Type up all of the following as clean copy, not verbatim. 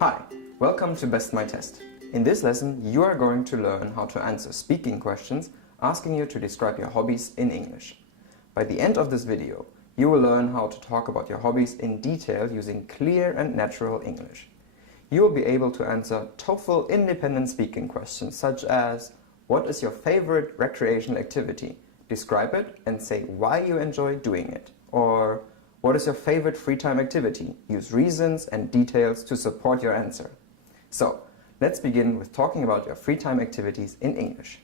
Hi, welcome to Best My Test. In this lesson, you are going to learn how to answer speaking questions asking you to describe your hobbies in English. By the end of this video, you will learn how to talk about your hobbies in detail using clear and natural English. You will be able to answer TOEFL Independent Speaking questions such as, what is your favorite recreational activity? Describe it and say why you enjoy doing it. Or, what is your favorite free time activity? Use reasons and details to support your answer. So, let's begin with talking about your free time activities in English.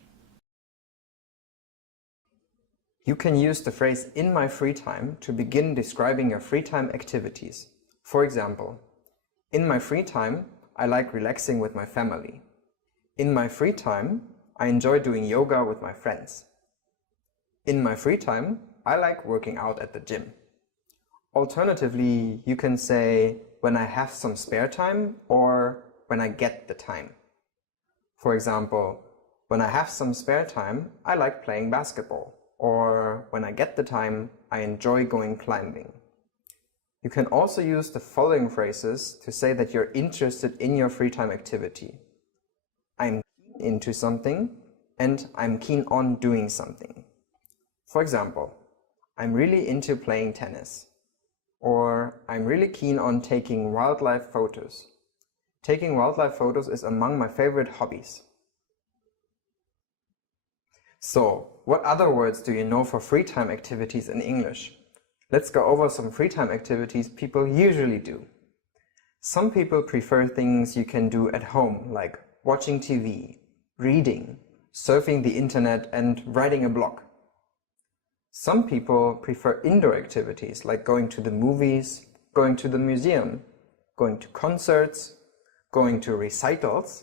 You can use the phrase "in my free time" to begin describing your free time activities. For example, in my free time, I like relaxing with my family. In my free time, I enjoy doing yoga with my friends. In my free time, I like working out at the gym. Alternatively, you can say when I have some spare time or when I get the time. For example, when I have some spare time, I like playing basketball. Or when I get the time, I enjoy going climbing. You can also use the following phrases to say that you're interested in your free time activity. I'm keen into something and I'm keen on doing something. For example, I'm really into playing tennis. Or I'm really keen on taking wildlife photos. Taking wildlife photos is among my favorite hobbies. So, what other words do you know for free time activities in English? Let's go over some free time activities people usually do. Some people prefer things you can do at home, like watching TV, reading, surfing the internet, and writing a blog. Some people prefer indoor activities like going to the movies, going to the museum, going to concerts, going to recitals,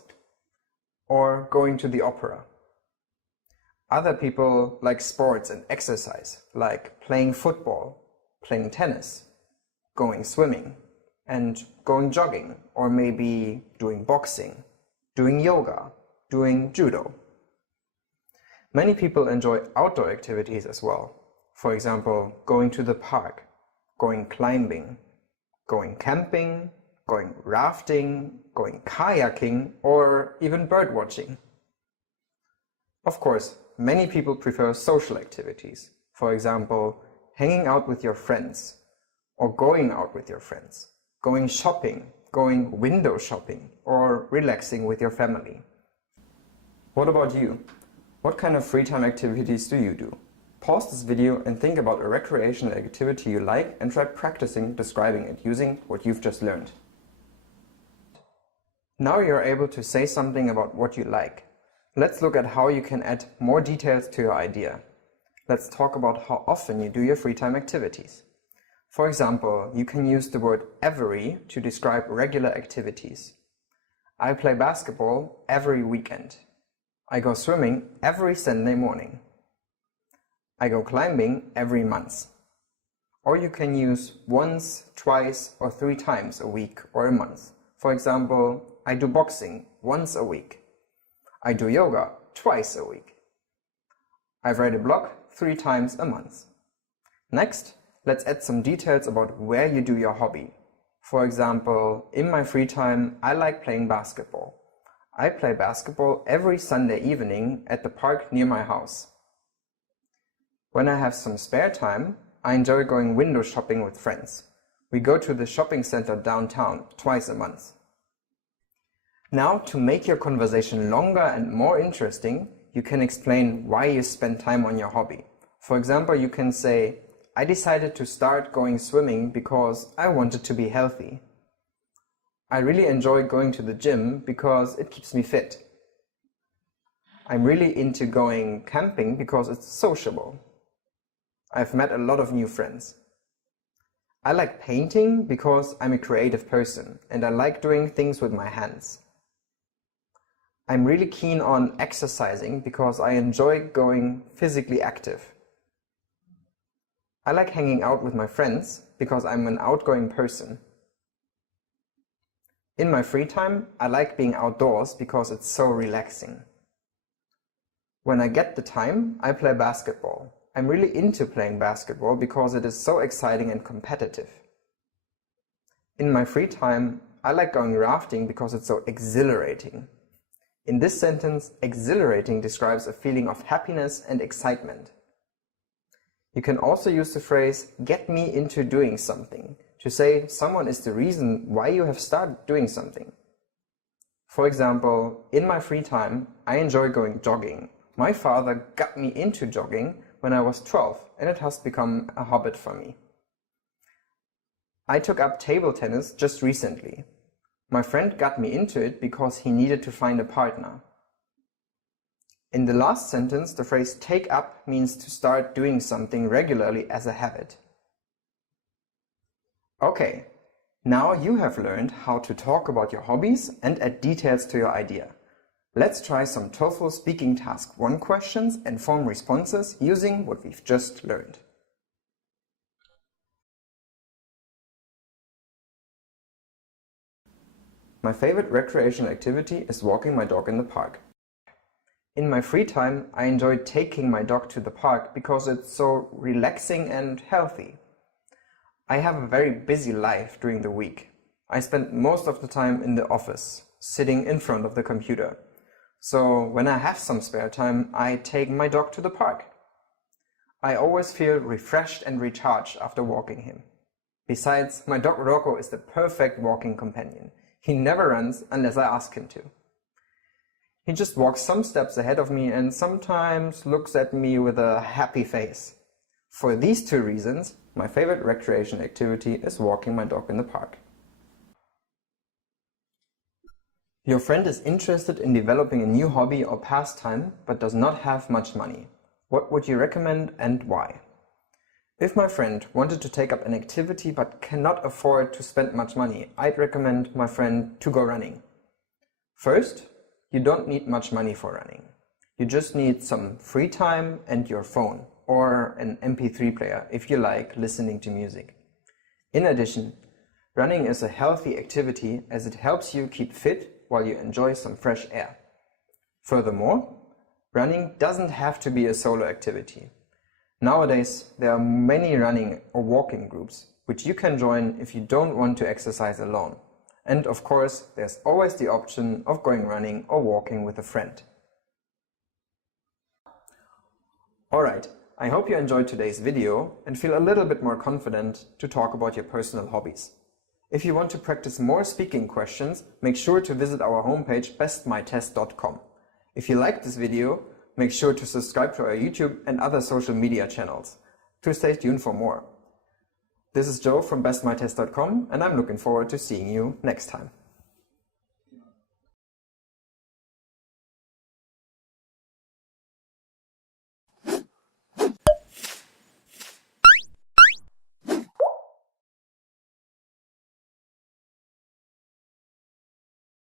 or going to the opera. Other people like sports and exercise, like playing football, playing tennis, going swimming, and going jogging, or maybe doing boxing, doing yoga, doing judo. Many people enjoy outdoor activities as well. For example, going to the park, going climbing, going camping, going rafting, going kayaking, or even bird watching. Of course, many people prefer social activities. For example, hanging out with your friends, or going out with your friends, going shopping, going window shopping, or relaxing with your family. What about you? What kind of free time activities do you do? Pause this video and think about a recreational activity you like and try practicing describing it using what you've just learned. Now you're able to say something about what you like. Let's look at how you can add more details to your idea. Let's talk about how often you do your free time activities. For example, you can use the word every to describe regular activities. I play basketball every weekend. I go swimming every Sunday morning. I go climbing every month. Or you can use once, twice, or 3 times a week or a month. For example, I do boxing once a week. I do yoga twice a week. I write a blog 3 times a month. Next, let's add some details about where you do your hobby. For example, in my free time, I like playing basketball. I play basketball every Sunday evening at the park near my house. When I have some spare time, I enjoy going window shopping with friends. We go to the shopping center downtown twice a month. Now, to make your conversation longer and more interesting, you can explain why you spend time on your hobby. For example, you can say, I decided to start going swimming because I wanted to be healthy. I really enjoy going to the gym because it keeps me fit. I'm really into going camping because it's sociable. I've met a lot of new friends. I like painting because I'm a creative person and I like doing things with my hands. I'm really keen on exercising because I enjoy going physically active. I like hanging out with my friends because I'm an outgoing person. In my free time, I like being outdoors because it's so relaxing. When I get the time, I play basketball. I'm really into playing basketball because it is so exciting and competitive. In my free time, I like going rafting because it's so exhilarating. In this sentence, exhilarating describes a feeling of happiness and excitement. You can also use the phrase, get me into doing something, to say someone is the reason why you have started doing something. For example, in my free time, I enjoy going jogging. My father got me into jogging when I was 12, and it has become a habit for me. I took up table tennis just recently. My friend got me into it because he needed to find a partner. In the last sentence, the phrase take up means to start doing something regularly as a habit. Okay, now you have learned how to talk about your hobbies and add details to your idea. Let's try some TOEFL Speaking Task 1 questions and form responses using what we've just learned. My favorite recreational activity is walking my dog in the park. In my free time, I enjoy taking my dog to the park because it's so relaxing and healthy. I have a very busy life during the week. I spend most of the time in the office, sitting in front of the computer. So when I have some spare time, I take my dog to the park. I always feel refreshed and recharged after walking him. Besides, my dog Rocco is the perfect walking companion. He never runs unless I ask him to. He just walks some steps ahead of me and sometimes looks at me with a happy face. For these two reasons, my favorite recreation activity is walking my dog in the park. Your friend is interested in developing a new hobby or pastime but does not have much money. What would you recommend and why? If my friend wanted to take up an activity but cannot afford to spend much money, I'd recommend my friend to go running. First, you don't need much money for running. You just need some free time and your phone, or an MP3 player if you like listening to music. In addition, running is a healthy activity as it helps you keep fit while you enjoy some fresh air. Furthermore, running doesn't have to be a solo activity. Nowadays, there are many running or walking groups which you can join if you don't want to exercise alone. And of course, there's always the option of going running or walking with a friend. Alright, I hope you enjoyed today's video and feel a little bit more confident to talk about your personal hobbies. If you want to practice more speaking questions, make sure to visit our homepage bestmytest.com. If you liked this video, make sure to subscribe to our YouTube and other social media channels to stay tuned for more. This is Joe from bestmytest.com and I'm looking forward to seeing you next time.